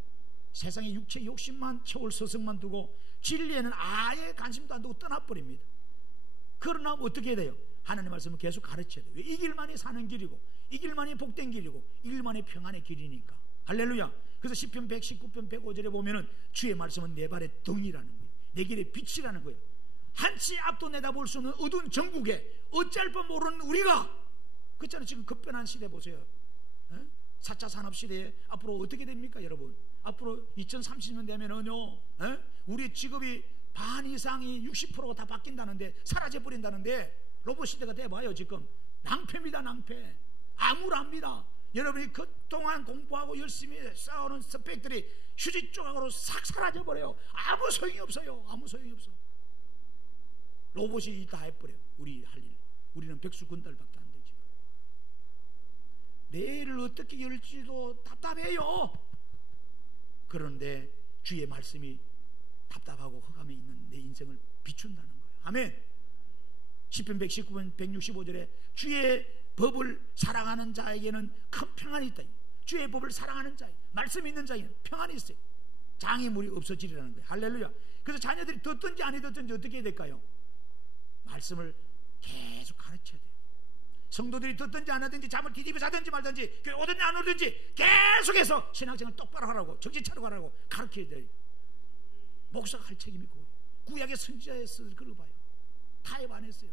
세상의 육체 욕심만 채울 서성만 두고 진리에는 아예 관심도 안 두고 떠나버립니다. 그러나 어떻게 해야 돼요? 하나님 말씀을 계속 가르쳐야 돼요. 이 길만이 사는 길이고 이 길만이 복된 길이고 이 길만이 평안의 길이니까. 할렐루야. 그래서 시편 119편 105절에 보면은 주의 말씀은 내 발의 등이라는 거예요. 내 길의 빛이라는 거예요. 한치 앞도 내다볼 수 없는 어두운 전국에 어찌할 바 모르는 우리가, 그렇잖아요. 지금 급변한 시대 보세요. 4차 산업시대에 앞으로 어떻게 됩니까 여러분? 앞으로 2030년 되면은요 우리의 직업이 반 이상이 60%가 다 바뀐다는데, 사라져버린다는데, 로봇 시대가 돼봐요. 지금 낭패입니다. 낭패. 암울합니다. 여러분이 그동안 공부하고 열심히 쌓아오는 스펙들이 휴지 조각으로 싹 사라져버려요. 아무 소용이 없어요. 아무 소용이 없어. 로봇이 다 해버려요. 우리 할 일. 우리는 백수군달밖에 안 되지. 내일을 어떻게 열지도 답답해요. 그런데 주의 말씀이 답답하고 허감에 있는 내 인생을 비춘다는 거예요. 아멘. 시편 119편 165절에 주의 법을 사랑하는 자에게는 큰 평안이 있다. 주의 법을 사랑하는 자에, 말씀 있는 자에게는 평안이 있어요. 장애물이 없어지리라는 거예요. 할렐루야. 그래서 자녀들이 듣든지 안 듣든지 어떻게 해야 될까요? 말씀을 계속 가르쳐야 돼요. 성도들이 듣든지 안 하든지 잠을 뒤집어 자든지 말든지 교회 오든지 안 오든지 계속해서 신앙생활 똑바로 하라고, 정신 차리고 하라고 가르쳐야 돼요. 목사가 할 책임이 그거예요. 구약의 선지자에서 그걸 봐요. 타협 안 했어요.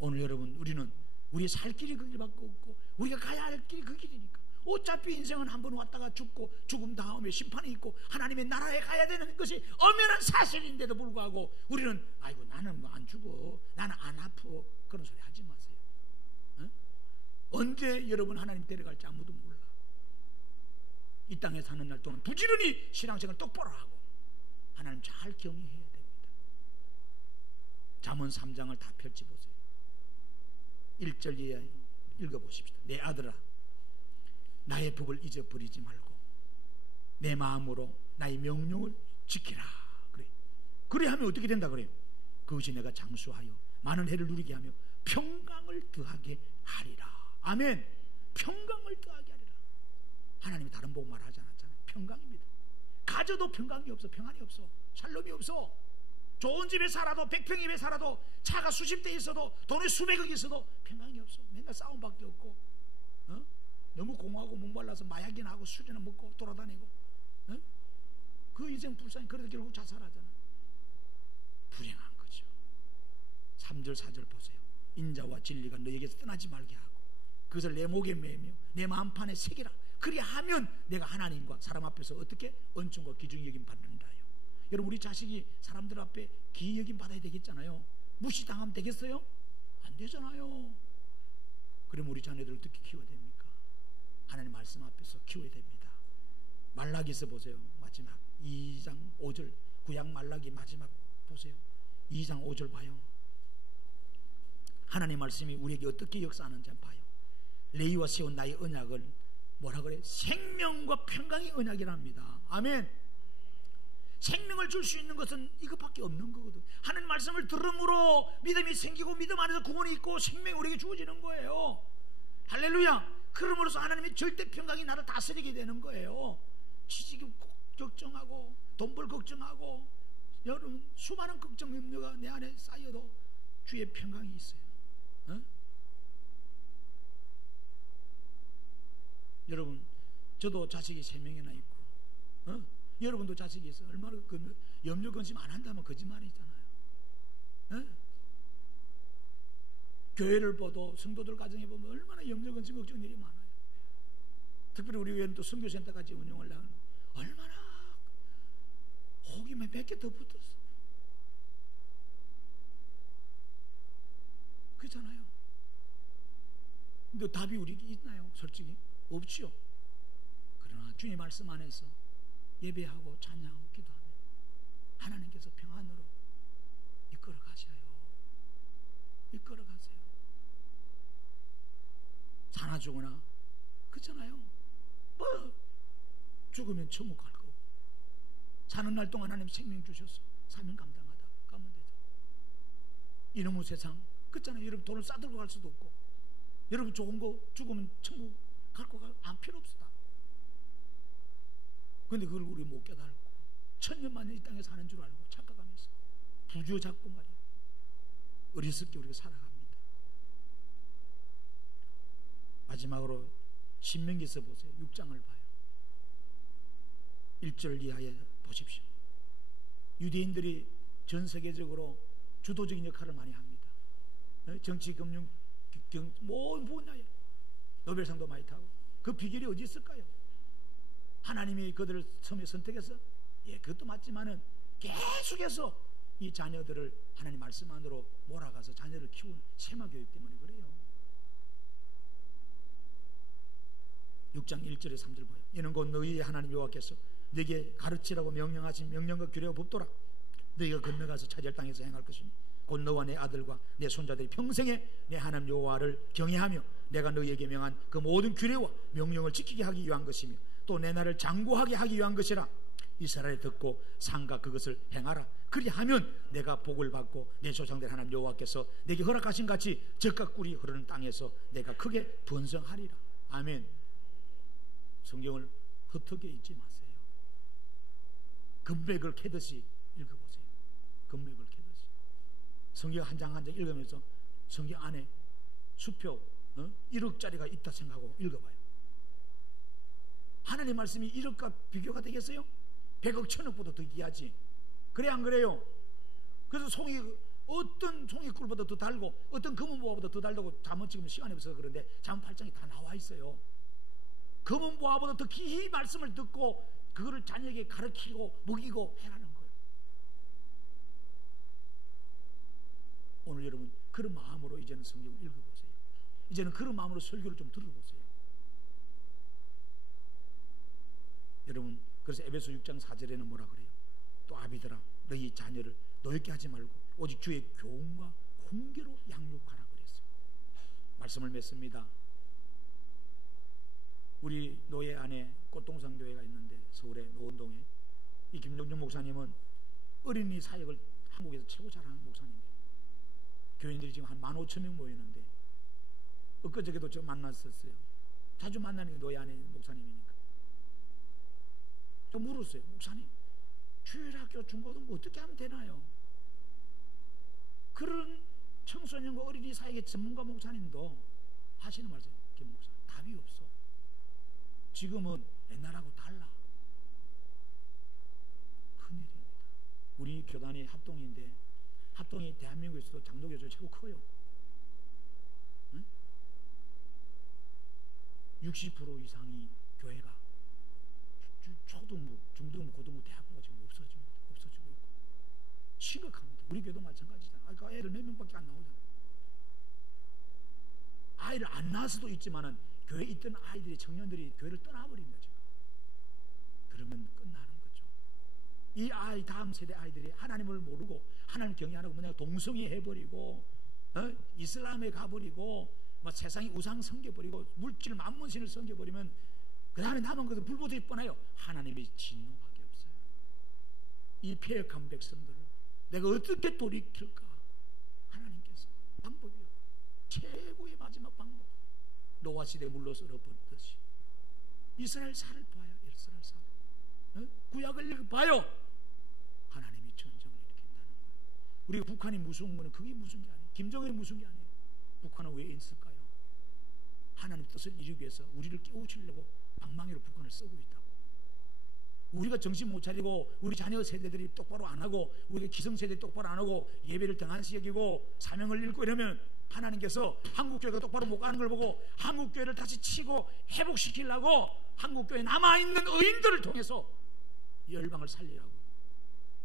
오늘 여러분, 우리는 우리의 살 길이 그 길밖에 없고 우리가 가야 할 길이 그 길이니까. 어차피 인생은 한 번 왔다가 죽고 죽음 다음에 심판이 있고 하나님의 나라에 가야 되는 것이 엄연한 사실인데도 불구하고 우리는 아이고 나는 뭐 안 죽어, 나는 안 아파, 그런 소리 하지 마세요. 언제 여러분 하나님 데려갈지 아무도 몰라. 이 땅에 사는 날 동안 부지런히 신앙생활 똑바로 하고 하나님 잘 경외해야 됩니다. 잠언 3장을 다 펼쳐보세요. 1절 이하 읽어보십시다. 내 아들아, 나의 법을 잊어버리지 말고 내 마음으로 나의 명령을 지키라. 그래 하면 어떻게 된다 그래요? 그것이 내가 장수하여 많은 해를 누리게 하며 평강을 더하게 하리라. 아멘. 평강을 더하게 하리라. 하나님이 다른 복 말하지 않았잖아요. 평강입니다. 가져도 평강이 없어. 평안이 없어. 샬롬이 없어. 좋은 집에 살아도 100평 집에 살아도 차가 수십 대 있어도 돈이 수백억 있어도 평강이 없어. 맨날 싸움밖에 없고 너무 공허하고 목말라서 마약이나 하고 술이나 먹고 돌아다니고 그 인생 불쌍히. 그래도 결국 자살하잖아. 불행한 거죠. 3절 4절 보세요. 인자와 진리가 너에게서 떠나지 말게 하고 그것을 내 목에 매며 내 마음판에 새기라. 그리하면 내가 하나님과 사람 앞에서 어떻게 은총과 기중이 여김 받는다요. 여러분, 우리 자식이 사람들 앞에 기이 여김 받아야 되겠잖아요. 무시당하면 되겠어요? 안 되잖아요. 그럼 우리 자녀들을 어떻게 키워야 됩니까? 하나님 말씀 앞에서 키워야 됩니다. 말라기서 보세요. 마지막 2장 5절, 구약 말라기 마지막 보세요. 2장 5절 봐요. 하나님 말씀이 우리에게 어떻게 역사하는지 봐요. 레위와 세운 나의 언약을 뭐라 그래? 생명과 평강의 언약이랍니다. 아멘. 생명을 줄 수 있는 것은 이것밖에 없는 거거든. 하나님 말씀을 들음으로 믿음이 생기고 믿음 안에서 구원이 있고 생명이 우리에게 주어지는 거예요. 할렐루야. 그러므로서 하나님의 절대 평강이 나를 다스리게 되는 거예요. 취직이 걱정하고 돈 벌 걱정하고 여러분 수많은 걱정 염려가 내 안에 쌓여도 주의 평강이 있어요. 여러분, 저도 자식이 3명이나 있고, 여러분도 자식이 있어요. 얼마나 염려 근심 안 한다면 거짓말이잖아요. 교회를 보도 성도들 가정에 보면 얼마나 염려 근심 걱정 일이 많아요. 특별히 우리 교회는 또 선교센터까지 운영을 하는, 얼마나 혹이면 몇 개 더 붙었어. 그렇잖아요. 근데 답이 우리에게 있나요? 솔직히 없지요. 그러나 주의 말씀 안에서 예배하고 찬양하고 기도하면 하나님께서 평안으로 이끌어 가셔요. 이끌어 가세요. 사나 죽으나 그렇잖아요. 뭐 죽으면 천국 갈 거고, 사는 날 동안 하나님 생명 주셔서 사명 감당하다 가면 되죠. 이놈의 세상 그렇잖아요. 여러분 돈을 싸들고 갈 수도 없고, 여러분 좋은 거 죽으면 천국 갈 거 안 필요 없다. 근데 그걸 우리 못 깨달고 천년만년 이 땅에 사는 줄 알고 착각하면서 부주잡고 말이에요. 어리석게 우리가 살아갑니다. 마지막으로 신명기서 보세요. 6장을 봐요. 1절 이하에 보십시오. 유대인들이 전 세계적으로 주도적인 역할을 많이 합니다. 정치, 금융, 모든 분야에 노벨상도 많이 타고. 그 비결이 어디 있을까요? 하나님이 그들을 처음에 선택해서, 예, 그것도 맞지만은 계속해서 이 자녀들을 하나님 말씀 안으로 몰아가서 자녀를 키우는 세마교육 때문에 그래요. 6장 1절에 3절 봐요. 이는 곧 너희의 하나님 여호와께서 너에게 가르치라고 명령하신 명령과 규례와 법도라. 너희가 건너가서 차지할 땅에서 행할 것이니 곧 너와 내 아들과 내 손자들이 평생에 내 하나님 여호와를 경외하며 내가 너희에게 명한 그 모든 규례와 명령을 지키게 하기 위한 것이며 또 내 나라를 장구하게 하기 위한 것이라. 이스라엘이 듣고 삼가 그것을 행하라. 그리하면 내가 복을 받고 내 조상들 하나님 여호와께서 내게 허락하신 같이 젖과 꿀이 흐르는 땅에서 내가 크게 번성하리라. 아멘. 성경을 흩어져 잊지 마세요. 금맥을 캐듯이 읽어보세요. 금맥을 캐듯이. 성경 한 장 한 장 읽으면서 성경 안에 수표 1억짜리가 있다 생각하고 읽어봐요. 하나님 말씀이 1억과 비교가 되겠어요? 100억, 1000억보다 더 귀하지. 그래 안 그래요? 그래서 어떤 송이꿀보다 더 달고 어떤 검은보화보다 더 달다고 잠언 지금 시간이 없어서 그런데 잠언 8장에 다 나와 있어요. 검은보화보다 더 기히 말씀을 듣고 그거를 자녀에게 가르치고 먹이고 해라는 거예요. 오늘 여러분 그런 마음으로 이제는 성경을 읽어보세요. 이제는 그런 마음으로 설교를 좀 들어보세요. 여러분, 그래서 에베소 6장 4절에는 뭐라 그래요? 또 아비들아 너희 자녀를 노엽게 하지 말고 오직 주의 교훈과 훈계로 양육하라 그랬어요. 말씀을 맺습니다. 우리 노예 안에 꽃동산 교회가 있는데 서울의 노원동에 이 김종준 목사님은 어린이 사역을 한국에서 최고 잘하는 목사님이에요. 교인들이 지금 한 15,000명 모이는데 엊그저께도 저 만났었어요. 자주 만나는 게 노예 안에 목사님이니까. 또 물었어요. 목사님, 주일학교 중고등부 어떻게 하면 되나요? 그런 청소년과 어린이 사역의 전문가 목사님도 하시는 말씀, 김 목사, 답이 없어. 지금은 옛날하고 달라. 큰일입니다. 우리 교단이 합동인데 합동이 대한민국에서도 장로교조 최고 커요. 응? 60% 이상이 교회가 초등부, 중등부, 고등부, 대학부가 지금 없어집니다. 없어지고 심각합니다. 우리 교회도 마찬가지잖아. 아까 애들 몇 명밖에 안 나오잖아. 아이를 안 낳을 수도 있지만은 교회에 있던 아이들이, 청년들이 교회를 떠나버립니다. 지금. 그러면 끝나는 거죠. 이 아이, 다음 세대 아이들이 하나님을 모르고 하나님 경외 안 하고 그냥 동성애 해버리고 이슬람에 가버리고 뭐 세상이 우상 섬겨버리고 물질 만문신을 섬겨버리면 그 다음에 남은 것은 불보듯이 뻔해요. 하나님의 진노밖에 없어요. 이 패역한 백성들을 내가 어떻게 돌이킬까? 하나님께서 방법이요, 최고의 마지막 방법, 노아 시대 물로 썰어버렸듯이 이스라엘사를 봐요. 이스라엘사 구약을 읽어봐요. 하나님이 전쟁을 일으킨다는 거예요. 우리가 북한이 무서운 거는 그게 무서운 게 아니에요. 김정은이 무서운 게 아니에요. 북한은 왜 있을까요? 하나님 뜻을 이루기 위해서 우리를 깨우치려고 방망이로 북한을 쓰고 있다고. 우리가 정신 못 차리고 우리 자녀 세대들이 똑바로 안 하고 우리 기성세대들이 똑바로 안 하고 예배를 등한시 여기고 사명을 읽고 이러면 하나님께서 한국교회가 똑바로 못 가는 걸 보고 한국교회를 다시 치고 회복시키려고 한국교회에 남아있는 의인들을 통해서 열방을 살리라고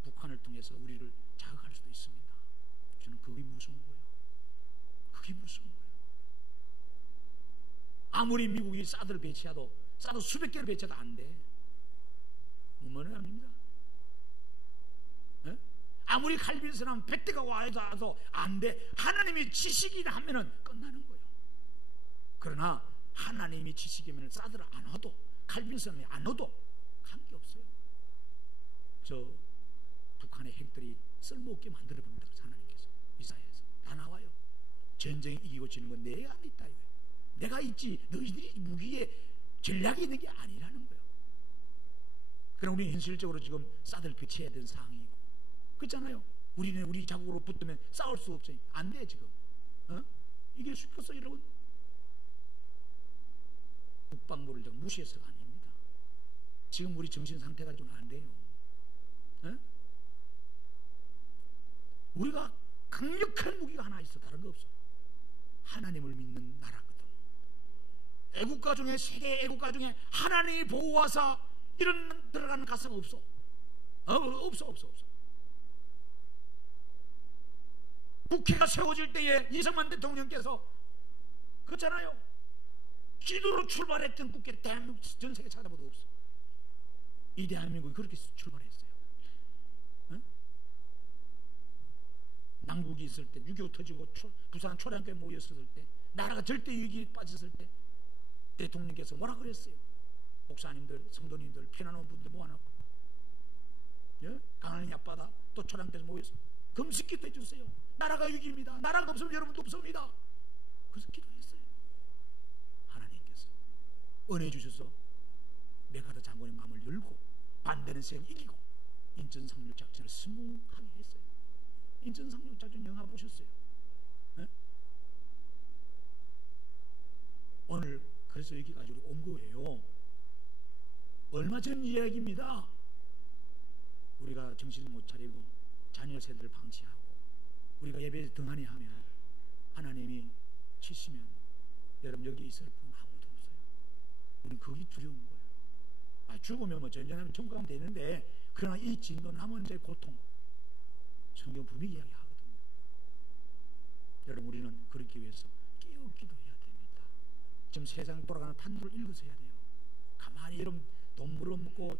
북한을 통해서 우리를 자극할 수도 있습니다. 저는 그게 무서운 거예요. 그게 무서운 거예요. 아무리 미국이 사드를 배치해도, 사드 수백 개를 배치해도 안 돼. 뭐는 아닙니다. 아무리 칼빈스라면 100대가 와도 안 돼. 하나님이 지식이라 하면은 끝나는 거예요. 그러나 하나님이 지식이면 사드를 안 와도, 칼빈스는 안 와도 관계없어요. 저 북한의 핵들이 쓸모없게 만들어 봅니다. 하나님께서 이사야에서 다 나와요. 전쟁이 이기고 지는 건 내가 안 있다 이거예요. 내가 있지 너희들이 무기에 전략이 있는 게 아니라는 거예요. 그럼 우리는 현실적으로 지금 사드를 배치해야 되는 상황이고, 그렇잖아요. 우리는 우리 자국으로 붙으면 싸울 수 없어요. 안 돼 지금. 이길 수 있겠어요 여러분? 국방부를 좀 무시해서가 아닙니다. 지금 우리 정신 상태가 좀 안 돼요. 우리가 강력한 무기가 하나 있어. 다른 거 없어. 하나님을 믿는 나라거든. 애국가 중에, 세계 애국가 중에 하나님이 보호하사 이런 들어가는 가사가 없어. 없어. 국회가 세워질 때에 이승만 대통령께서 그렇잖아요. 기도로 출발했던 국회, 대한민국 전 세계 찾아봐도 없어. 이 대한민국이 그렇게 출발했어요. 남국이 있을 때, 6.25 터지고 부산 초량교에 모였을 때, 나라가 절대 위기에 빠졌을 때 대통령께서 뭐라 그랬어요? 목사님들, 성도님들, 피난온 분들 모아놓고, 강하는 앞바다 또 초량교에서 모여서 금식기도 해주세요. 나라가 위기입니다. 나라가 없으면 여러분도 없습니다. 그래서 기도했어요. 하나님께서 은혜 주셔서 메가더 장군의 마음을 열고 반대는 세력 이기고 인천상륙 작전을 성공하게 했어요. 인천상륙 작전 영화 보셨어요? 오늘 그래서 여기까지 온 거예요. 얼마 전 이야기입니다. 우리가 정신을 못 차리고 자녀 세대를 방치하고 우리가 예배에 등한히 하면 하나님이 치시면 여러분 여기 있을 분 아무도 없어요. 우리는 그게 두려운 거예요. 죽으면 뭐 전쟁하면 천국 가면 되는데, 그러나 이 진도 남은 자의 고통 성경 분명히 이야기하거든요. 여러분 우리는 그렇기 위해서 깨우기도 해야 됩니다. 지금 세상 돌아가는 판도를 읽으셔야 돼요. 가만히 여러분 돈 벌어먹고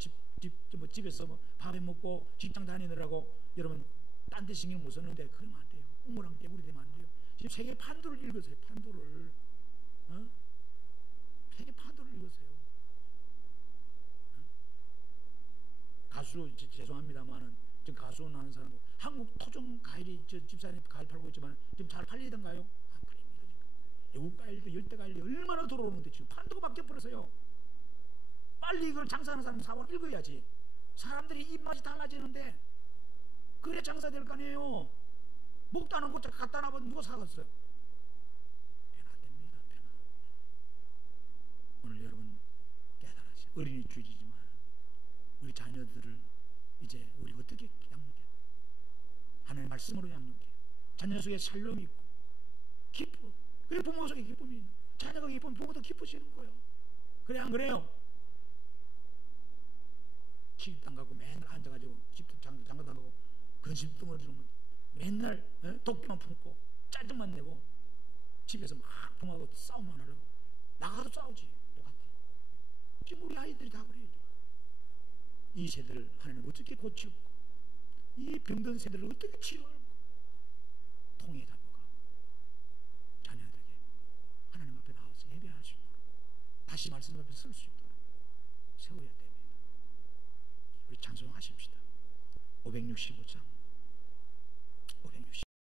집에서 뭐 밥해 먹고 직장 다니느라고 여러분 딴 데 신경 못 썼는데 그러면 안 돼요. 우물랑 깨물이 되면 안 돼요. 지금 세계 판도를 읽으세요. 판도를. 세계 판도를 읽으세요. 가수, 죄송합니다만은 지금 가수는 하는 사람, 한국 토종 과일이, 저 집사님 과일 팔고 있지만 지금 잘 팔리던가요? 안 팔립니다. 지금 외국 과일도 열대 과일이 얼마나 들어오는데 지금 판도가 바뀌어 버렸어요. 빨리 이걸 장사하는 사람 사원 읽어야지. 사람들이 입맛이 달라지는데 그래 장사될 거 아니에요. 먹도 안 하고 갖다 놔봐 누가 사겠어요? 변화됩니다. 변화. 오늘 여러분 깨달으세요. 어린이 주일이지만 우리 자녀들을 이제 우리 어떻게 양육해? 하나님의 말씀으로 양육해. 자녀 속에 살림이 있고 기쁨. 그래 부모 속에 기쁨이 있는. 자녀가 기쁘면 부모도 기쁘시는 거예요. 그래 안 그래요? 시집도 안 가고 맨날 앉아가지고 집도 장가도 안 가고 근심 덩어리로 맨날 독기만 품고 짜증만 내고 집에서 막 부모하고 싸움만 하려고 나가도 싸우지. 똑같아. 지금 우리 아이들이 다 그래요. 이 세대를 하나님 어떻게 고치고 이 병든 세대를 어떻게 치료하고 통해 잡아가 자녀들에게 하나님 앞에 나와서 예배할 수 있도록 다시 말씀 앞에 설 수 있도록 세워야 됩니다. 우리 찬송하십시다. 565장